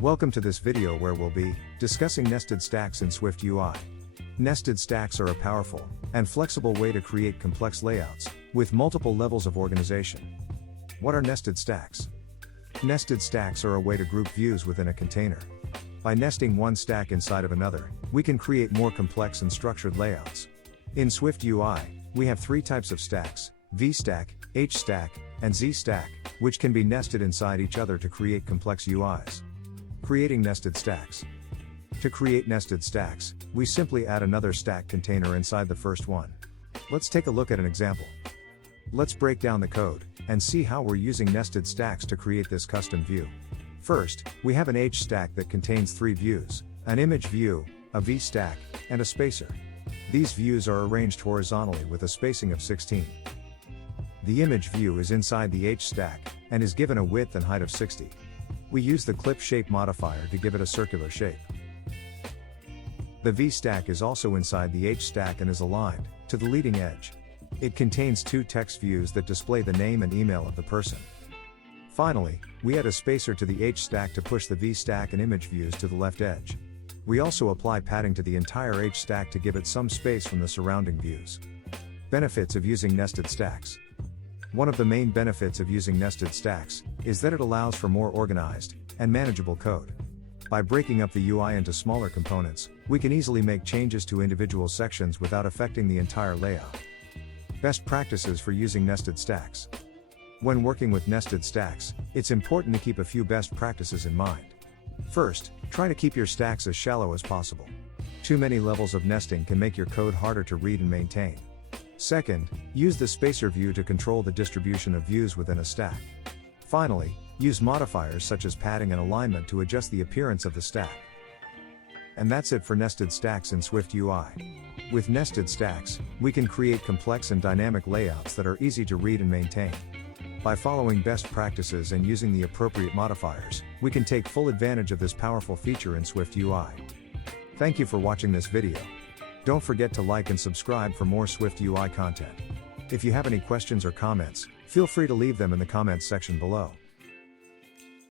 Welcome to this video where we'll be discussing nested stacks in SwiftUI. Nested stacks are a powerful and flexible way to create complex layouts with multiple levels of organization. What are nested stacks? Nested stacks are a way to group views within a container. By nesting one stack inside of another, we can create more complex and structured layouts. In SwiftUI, we have three types of stacks: VStack, HStack, and ZStack, which can be nested inside each other to create complex UIs. Creating nested stacks. To create nested stacks, we simply add another stack container inside the first one. Let's take a look at an example. Let's break down the code and see how we're using nested stacks to create this custom view. First, we have an HStack that contains three views: an image view, a VStack, and a spacer. These views are arranged horizontally with a spacing of 16. The image view is inside the HStack and is given a width and height of 60. We use the clip shape modifier to give it a circular shape. The VStack is also inside the HStack and is aligned to the leading edge. It contains two text views that display the name and email of the person. Finally, we add a spacer to the HStack to push the VStack and image views to the left edge. We also apply padding to the entire HStack to give it some space from the surrounding views. Benefits of using nested stacks. One of the main benefits of using nested stacks is that it allows for more organized and manageable code. By breaking up the UI into smaller components, we can easily make changes to individual sections without affecting the entire layout. Best practices for using nested stacks. When working with nested stacks, it's important to keep a few best practices in mind. First, try to keep your stacks as shallow as possible. Too many levels of nesting can make your code harder to read and maintain. Second, use the spacer view to control the distribution of views within a stack. Finally, use modifiers such as padding and alignment to adjust the appearance of the stack. And that's it for nested stacks in SwiftUI. With nested stacks, we can create complex and dynamic layouts that are easy to read and maintain. By following best practices and using the appropriate modifiers, we can take full advantage of this powerful feature in SwiftUI. Thank you for watching this video. Don't forget to like and subscribe for more SwiftUI content. If you have any questions or comments, feel free to leave them in the comments section below.